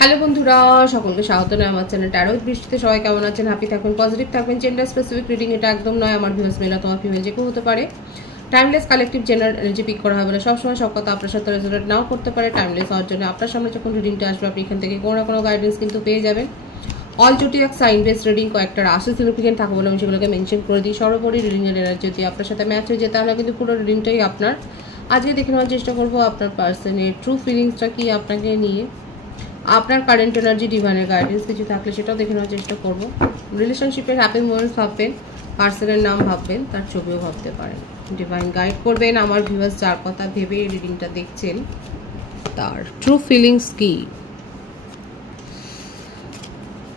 Hello বন্ধুরা, সকলকে স্বাগত নয় আমার চ্যানেল ট্যারো উইথ বৃষ্টিতে। সবাই কেমন আছেন? হ্যাপি থাকবেন, পজিটিভ থাকবেন। জেন্ডার স্পেসিফিক রিডিং এটা একদম নয়। আমার ভিউয়ার্স মেল অথবা ফিমেল যে কেউ হতে পারে। Timeless collective general energy pick করা হবে না। সবসময় সব কথা আপনার সাথে রেজোনেট নাও করতে পারে। টাইমলেস হওয়ার জন্য আপনার সামনে যখন রিডিংটা আসবে আপনি এখান থেকে কোনো না কোনো গাইডেন্স কিন্তু পেয়ে যাবেন। All zodiac sign base reading কয়েকটা রাশি সিগনিফিকেন্ট থাকবে বলে আমি সেগুলোকে মেনশন করে দিই। সর্বোপরি রিডিংয়ের এনার্জি যদি আপনার সাথে ম্যাচ হয়ে যায় তাহলে কিন্তু পুরো রিডিংটাই আপনার। আজকে দেখে নেওয়ার চেষ্টা করবো আপনার পার্সনের ট্রু ফিলিংসটা কি আপনাকে নিয়ে, আপনার কারেন্ট এনার্জি, ডিভাইনের গাইডেন্স কিছু থাকলে সেটাও দেখে নেওয়ার চেষ্টা করবো। রিলেশনশিপের হ্যাপি মোমেন্টস ভাববেন, পার্সনের নাম ভাববেন, তার ছবিও ভাবতে পারেন। ডিভাইন গাইড করবেন আমার ভিউয়ার্স যার কথা ভেবে রিডিংটা দেখছেন তার ট্রু ফিলিংস কি।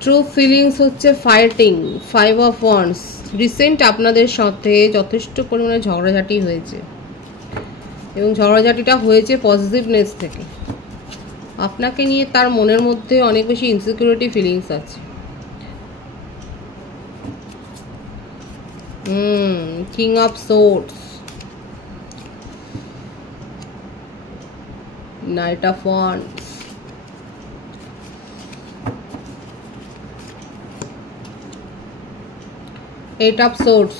ট্রু ফিলিংস হচ্ছে ফাইটিং, 5 অফ ওয়ান্ডস। রিসেন্ট আপনাদের সাথে যথেষ্ট পরিমাণে ঝগড়াঝাটি হয়েছে এবং ঝগড়াঝাটিটা হয়েছে পজিটিভনেস থেকে। আপনাকে নিয়ে তার মনের মধ্যে অনেক বেশি ইনসিকিউরিটি ফিলিংস আছে। King of swords, night of wands, eight of swords.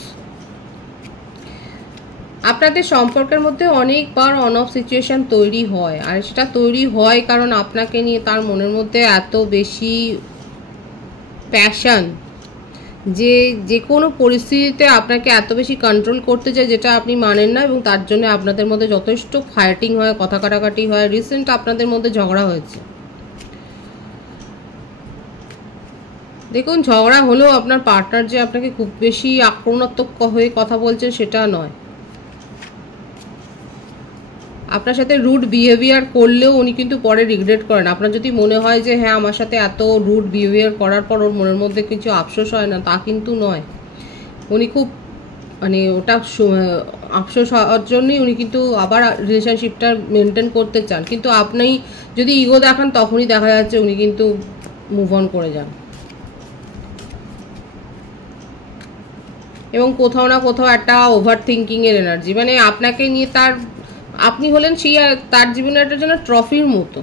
আপনাদের সম্পর্কের মধ্যে অনেকবার অন অফ সিচুয়েশন তৈরি হয়, আর সেটা তৈরি হয় কারণ আপনাকে নিয়ে তার মনের মধ্যে এত বেশি প্যাশন যে যে কোনো পরিস্থিতিতে আপনাকে এত বেশি কন্ট্রোল করতে চায় যেটা আপনি মানেন না, এবং তার জন্য আপনাদের মধ্যে যথেষ্ট ফাইটিং হয়, কথা কাটাকাটি হয়। রিসেন্ট আপনাদের মধ্যে ঝগড়া হয়েছে। দেখুন, ঝগড়া হলেও আপনার পার্টনার যে আপনাকে খুব বেশি আক্রমণাত্মক হয়ে কথা বলছে সেটা নয়। আপনার সাথে রুড বিহেভিয়ার করলেও উনি কিন্তু পরে রিগ্রেট করেন। আপনার যদি মনে হয় যে হ্যাঁ আমার সাথে এত রুড বিহেভিয়ার করার পর ওর মনের মধ্যে কিছু আফসোস হয় না, তা কিন্তু নয়। উনি খুব মানে ওটা আফসোস হওয়ার জন্যই উনি কিন্তু আবার রিলেশনশিপটা মেনটেন করতে চান, কিন্তু আপনি যদি ইগো দেখান তখনই দেখা যাচ্ছে উনি কিন্তু মুভ অন করে যান। এবং কোথাও না কোথাও একটা ওভার থিঙ্কিংয়ের এনার্জি, মানে আপনাকে নিয়ে আপনি হলেন সেই তার জীবনের একটা যেন ট্রফির মতো,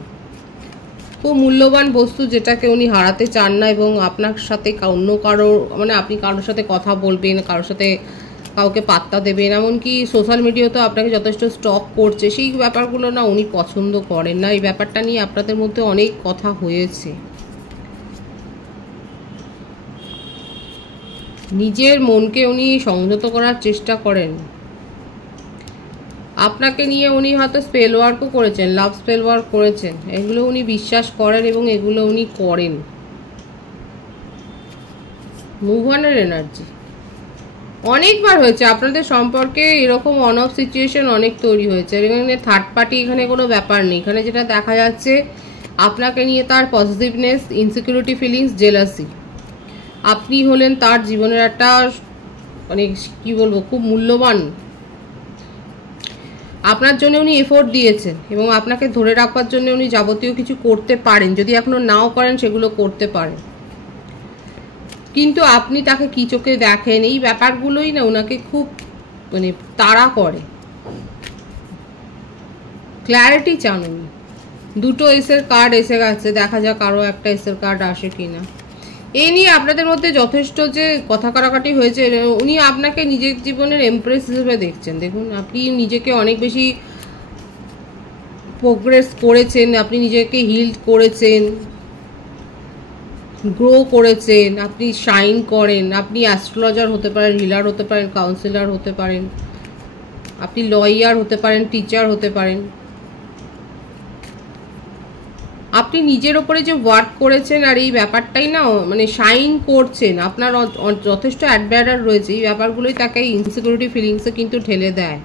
খুব মূল্যবান বস্তু যেটাকে উনি হারাতে চান না। এবং আপনার সাথে অন্য কারো, মানে আপনি কারোর সাথে কথা বলবেন, কারোর সাথে কাউকে পাত্তা দেবেন, এমনকি সোশ্যাল মিডিয়াতেও আপনাকে যথেষ্ট স্টক করছে, সেই ব্যাপারগুলো না উনি পছন্দ করেন না। এই ব্যাপারটা নিয়ে আপনাদের মধ্যে অনেক কথা হয়েছে। নিজের মনকে উনি সংযত করার চেষ্টা করেন। আপনাকে নিয়ে উনি হয়তো স্পেল ওয়ার্কও করেছেন, লাভ স্পেল ওয়ার্ক করেছেন, এগুলো উনি বিশ্বাস করেন এবং এগুলো উনি করেন। মুভ অনের এনার্জি অনেকবার হয়েছে আপনাদের সম্পর্কে, এরকম অন অফ সিচুয়েশন অনেক তৈরি হয়েছে। এখানে থার্ড পার্টি এখানে কোনো ব্যাপার নেই। এখানে যেটা দেখা যাচ্ছে আপনাকে নিয়ে তার পজিটিভনেস, ইনসিকিউরিটি ফিলিংস, জেলাসি। আপনি হলেন তার জীবনের একটা মানে কি বলবো খুব মূল্যবান। আপনার জন্য উনি এফোর্ট দিয়েছেন এবং আপনাকে ধরে রাখবার জন্য উনি যাবতীয় কিছু করতে পারেন, যদি এখনো নাও করেন সেগুলো করতে পারেন, কিন্তু আপনি তাকে কি চোখে দেখেন এই ব্যাপারগুলোই না ওনাকে খুব মানে তাড়া করে। ক্ল্যারিটি চান উনি। দুটো এসের কার্ড এসে গেছে, দেখা যাক আরও একটা এসের কার্ড আসে কিনা। এই নিয়ে আপনাদের মধ্যে যথেষ্ট যে কথা কাটাকাটি হয়েছে। উনি আপনাকে নিজের জীবনের এমপ্রেস হিসেবে দেখছেন। দেখুন, আপনি নিজেকে অনেক বেশি প্রোগ্রেস করেছেন, আপনি নিজেকে হিল করেছেন, গ্রো করেছেন, আপনি শাইন করেন। আপনি অ্যাস্ট্রোলজার হতে পারেন, হিলার হতে পারেন, কাউন্সিলর হতে পারেন, আপনি লয়ার হতে পারেন, টিচার হতে পারেন। আপনি নিজের ওপরে যে ওয়ার্ক করেছেন আর এই ব্যাপারটাই না মানে শাইন করছেন, আপনার যথেষ্ট অ্যাডভাইরার রয়েছে, এই ব্যাপারগুলোই তাকে ইনসিকিউরিটি ফিলিংসে কিন্তু ঠেলে দেয়।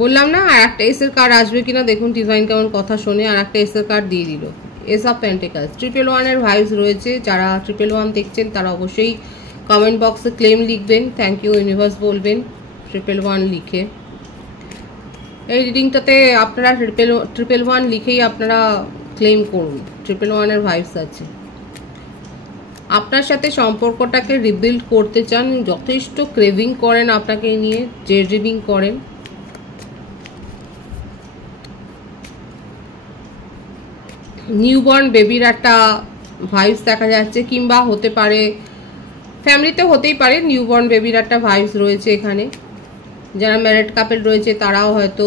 বললাম না আর একটা এসের কার্ড আসবে কিনা, দেখুন ডিভাইন কেমন কথা শোনে। আর একটা এসের কার্ড দিয়ে দিল, এস অফ পেন্টিকলস। 111-এর ভাইবস রয়েছে। যারা 111 দেখছেন তারা অবশ্যই কমেন্ট বক্সে ক্লেম লিখবেন, থ্যাংক ইউ ইউনিভার্স বলবেন 111 লিখে। এই রিডিংটাতে আপনারা 111 লিখেই আপনারা ক্লেম করুন। 111-এর ভাইবস আছে। আপনার সাথে সম্পর্কটাকে রিবিল্ড করতে চান, যথেষ্ট ক্রেভিং করেন আপনাকে নিয়ে, ডে ড্রিমিং করেন। নিউবর্ন বেবির একটা ভাইবস দেখা যাচ্ছে, কিংবা হতে পারে ফ্যামিলিতে হতেই পারে নিউবর্ন বেবির একটা ভাইবস রয়েছে এখানে। যারা ম্যারিড কাপল রয়েছে তারাও হয়তো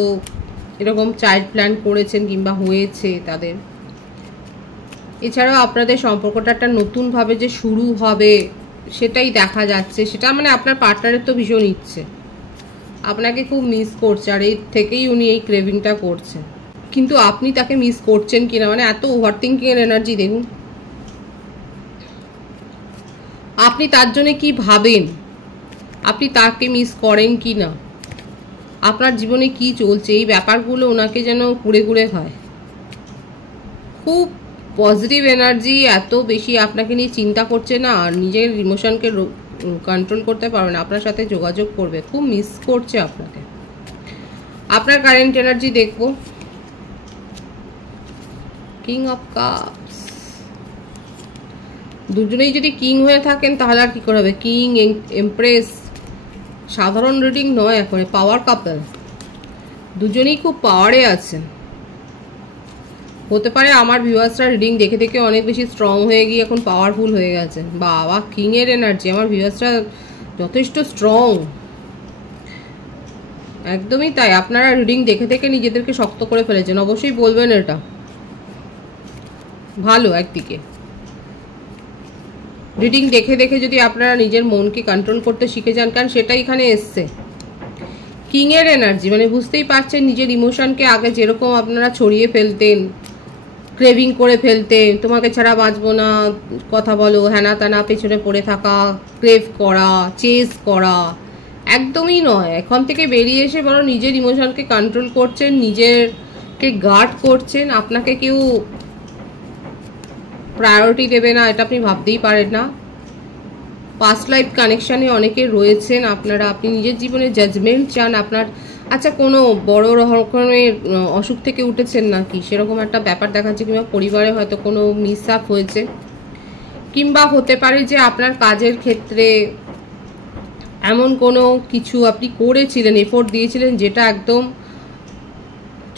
এরকম চাইল্ড প্ল্যান করেছেন কিংবা হয়েছে তাদের। এছাড়াও আপনাদের সম্পর্কটা একটা নতুনভাবে যে শুরু হবে সেটাই দেখা যাচ্ছে। সেটা মানে আপনার পার্টনারের তো ভীষণ ইচ্ছে, আপনাকে খুব মিস করছে, আর এর থেকেই উনি এই ক্রেভিংটা করছে। কিন্তু আপনি তাকে মিস করছেন কিনা, মানে এত ওভার থিঙ্কিং এর এনার্জি দেখুন। আপনি তার জন্য কি ভাবেন, আপনি তাকে মিস করেন কি না, আপনার জীবনে কি চলছে, এই ব্যাপারগুলো ওনাকে যেন কুড়ে কুড়ে খায়। খুব পজিটিভ এনার্জি, এত বেশি আপনাকে নিয়ে চিন্তা করছে না, আর নিজের ইমোশনকে কন্ট্রোল করতে পারবে না, আপনার সাথে যোগাযোগ করবে, খুব মিস করছে আপনাকে। আপনার কারেন্ট এনার্জি দেখবো। কিং অফ কাপস, দুজনেই যদি কিং হয়ে থাকেন তাহলে আর কি করে হবে। কিং, এমপ্রেস, সাধারণ রিডিং নয়, এখন পাওয়ার কাপল, দুজনেই খুব পাওয়ারে আছেন। হতে পারে আমার ভিউয়ার্সরা রিডিং দেখে দেখে অনেক বেশি স্ট্রং হয়ে গিয়ে এখন পাওয়ারফুল হয়ে গেছে। বাবা, কিং এর এনার্জি, আমার ভিউয়ার্সরা যথেষ্ট স্ট্রং, একদমই তাই। আপনারা রিডিং দেখে দেখে নিজেদেরকে শক্ত করে ফেলেছেন, অবশ্যই বলবেন এটা ভালো। একদিকে রিডিং দেখে দেখে যদি আপনারা নিজের মনকে কন্ট্রোল করতে শিখে যান, কারণ সেটাই এখানে এসছে। কিং এর এনার্জি মানে বুঝতেই পারছেন, নিজের ইমোশনকে আগে যেরকম আপনারা ছড়িয়ে ফেলতেন, ক্রেভিং করে ফেলতেন, তোমাকে ছাড়া বাঁচবো না, কথা বলো, হ্যানা তানা, পেছনে পড়ে থাকা, ক্রেভ করা, চেজ করা, একদমই নয়। এখন থেকে বেরিয়ে এসে বড় নিজের ইমোশনকে কন্ট্রোল করছেন, নিজেরকে গার্ড করছেন। আপনাকে কেউ প্রায়োরিটি দেবে না এটা আপনি ভাবতেই পারেন না। পাস্ট লাইফ কানেকশানে অনেকে রয়েছেন আপনারা, আপনি নিজের জীবনে জাজমেন্ট চান আপনার। আচ্ছা, কোনো বড় রকমের অসুখ থেকে উঠেছেন নাকি সেরকম একটা ব্যাপার দেখাচ্ছে, কিংবা পরিবারে হয়তো কোনো মিসআপ হয়েছে, কিংবা হতে পারে যে আপনার কাজের ক্ষেত্রে এমন কোনো কিছু আপনি করেছিলেন, এফোর্ট দিয়েছিলেন, যেটা একদম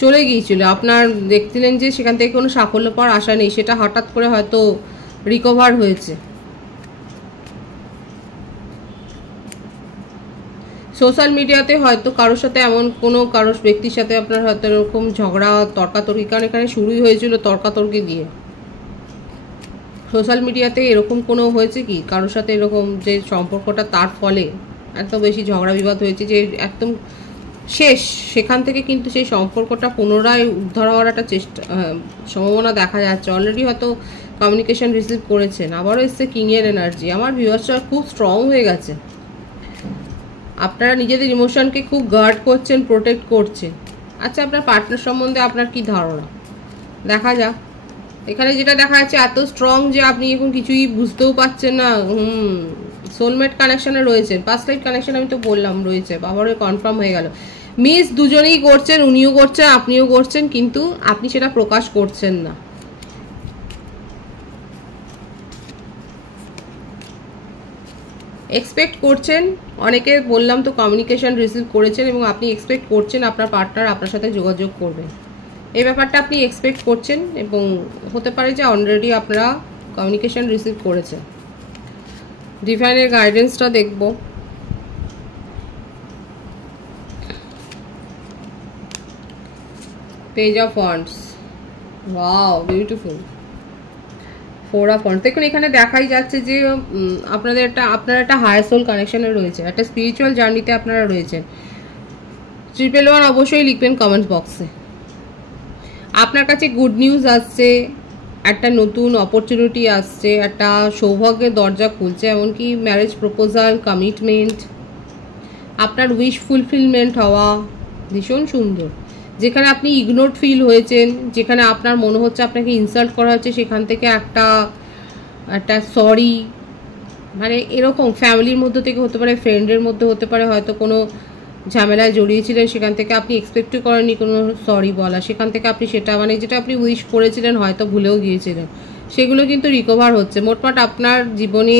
চলে গিয়েছিল, আপনার দেখছিলেন যে সেখান থেকে কোনো সাফল্য পাওয়ার আশা নেই, সেটা হঠাৎ করে হয়তো রিকভার হয়েছে। সোশ্যাল মিডিয়াতে হয়তো কারোর সাথে এমন কোনো ব্যক্তির সাথে আপনার হয়তো এরকম ঝগড়া, তর্কাতর্কি, কারণ এখানে শুরুই হয়েছিল তর্কাতর্কি দিয়ে। সোশ্যাল মিডিয়াতে এরকম কোনো হয়েছে কি কারোর সাথে এরকম যে সম্পর্কটা তার ফলে এত বেশি ঝগড়া বিবাদ হয়েছে যে একদম শেষ, সেখান থেকে কিন্তু সেই সম্পর্কটা পুনরায় উদ্ধার হওয়ার একটা সম্ভাবনা দেখা যাচ্ছে। অলরেডি হয়তো কমিউনিকেশন রিসিভ করেছেন। আবারও এসছে কিংয়ের এনার্জি, আমার ভিউয়ার্সরা খুব স্ট্রং হয়ে গেছে, আপনারা নিজেদের ইমোশনকে খুব গার্ড করছেন, প্রোটেক্ট করছেন। আচ্ছা, আপনার পার্টনার সম্বন্ধে আপনার কি ধারণা দেখা যাক। এখানে যেটা দেখা যাচ্ছে এত স্ট্রং যে আপনি এখন কিছুই বুঝতেও পারছেন না। সোলমেট কানেকশনে রয়েছেন, পাস্ট লাইফ কানেকশন আমি তো বললাম রয়েছে, আবারও কনফার্ম হয়ে গেল। মিস দুজনেই করছেন, উনিও করছেন আপনিও করছেন, কিন্তু আপনি সেটা প্রকাশ করছেন না। এক্সপেক্ট করছেন, অনেকে বললাম তো কমিউনিকেশন রিসিভ করেছেন, এবং আপনি এক্সপেক্ট করছেন আপনার পার্টনার আপনার সাথে যোগাযোগ করবে, এই ব্যাপারটা আপনি এক্সপেক্ট করছেন, এবং হতে পারে যে অলরেডি আপনারা কমিউনিকেশন রিসিভ করেছেন। ডিভাইনের গাইডেন্সটা দেখব। Page of wands, wow beautiful. Four of wands, দেখুন এখানে দেখাই যাচ্ছে যে আপনারা একটা হায়ার সোল কানেকশনে রয়েছে, একটা স্পিরিচুয়াল জার্নিতে আপনারা রয়েছেন। 111 অবশ্যই লিখবেন কমেন্ট বক্সে। আপনার কাছে গুড নিউজ আসছে, একটা নতুন অপরচুনিটি আসছে, একটা সৌভাগ্যের দরজা খুলছে, এমনকি ম্যারেজ প্রপোজাল, কমিটমেন্ট, আপনার উইশ ফুলফিলমেন্ট হওয়া ভীষণ সুন্দর। যেখানে আপনি ইগনোরড ফিল হয়েছেন, যেখানে আপনার মনে হচ্ছে আপনাকে ইনসাল্ট করা হচ্ছে, সেখান থেকে একটা সরি, মানে এরকম ফ্যামিলির মধ্যে থেকে হতে পারে, ফ্রেন্ডের মধ্যে হতে পারে, হয়তো কোনো ঝামেলায় জড়িয়েছিলেন, সেখান থেকে আপনি এক্সপেক্টও করেননি কোনো সরি বলা, সেখান থেকে আপনি সেটা মানে যেটা আপনি উইশ করেছিলেন হয়তো ভুলেও গিয়েছিলেন, সেগুলো কিন্তু রিকভার হচ্ছে। মোটমাট আপনার জীবনে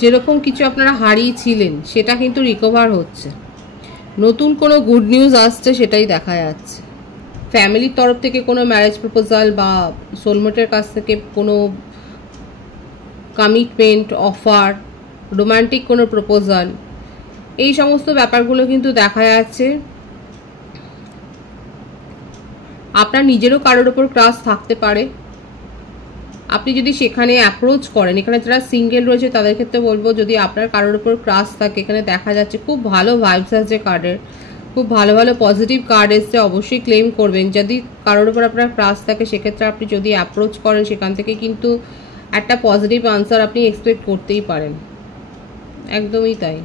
যেরকম কিছু আপনারা হারিয়েছিলেন সেটা কিন্তু রিকভার হচ্ছে, নতুন কোনো গুড নিউজ আসছে সেটাই দেখা যাচ্ছে। ফ্যামিলির তরফ থেকে কোনো ম্যারেজ প্রপোজাল বা সোলমেটের কাছ থেকে কোনো কমিটমেন্ট, অফার, রোমান্টিক কোনো প্রপোজাল, এই সমস্ত ব্যাপারগুলো কিন্তু দেখা যাচ্ছে। আপনার নিজেরও কারোর ওপর ক্রাশ থাকতে পারে, আপনি যদি সেখানে অ্যাপ্রোচ করেন। এখানে যারা সিঙ্গেল রয়েছে তাদের ক্ষেত্রে বলবো, যদি আপনার কারোর ওপর ক্রাশ থাকে, এখানে দেখা যাচ্ছে খুব ভালো ভাইবস আছে কার্ডের, খুব ভালো ভালো পজিটিভ কার্ড এসছে, অবশ্যই ক্লেম করবেন। যদি কারোর ওপর আপনার ক্রাশ থাকে সেক্ষেত্রে আপনি যদি অ্যাপ্রোচ করেন সেখান থেকে কিন্তু একটা পজিটিভ আনসার আপনি এক্সপেক্ট করতেই পারেন। একদমই তাই,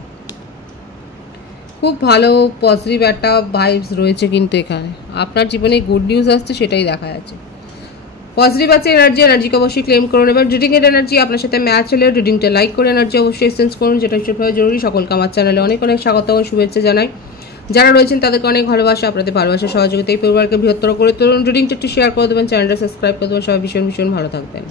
খুব ভালো পজিটিভ একটা ভাইবস রয়েছে কিন্তু এখানে আপনার জীবনে গুড নিউজ আসছে, সেটাই দেখা যাচ্ছে। পজিটিভ আছে এনার্জিকে অবশ্যই ক্লেম করুন। এবার রিডিং এর এনার্জি আপনার সাথে ম্যাচ হলে রিডিংটা লাইক করে এনার্জি অবশ্যই এক্সচেঞ্জ করুন, যেটা ভীষণভাবে জরুরি। সকলকে আমার চ্যানেলে অনেক অনেক স্বাগত ও শুভেচ্ছা জানাই। যারা রয়েছেন তাদেরকে অনেক ভালোবাসা, আপনাদের ভালোবাসা সহযোগিতা এই পরিবারকে বৃহত্তর করে তুলুন। রিডিংটা একটু শেয়ার করে দেবেন, চ্যানেলটা সাবস্ক্রাইব করে দেবেন। সবাই ভীষণ ভীষণ ভালো থাকবেন।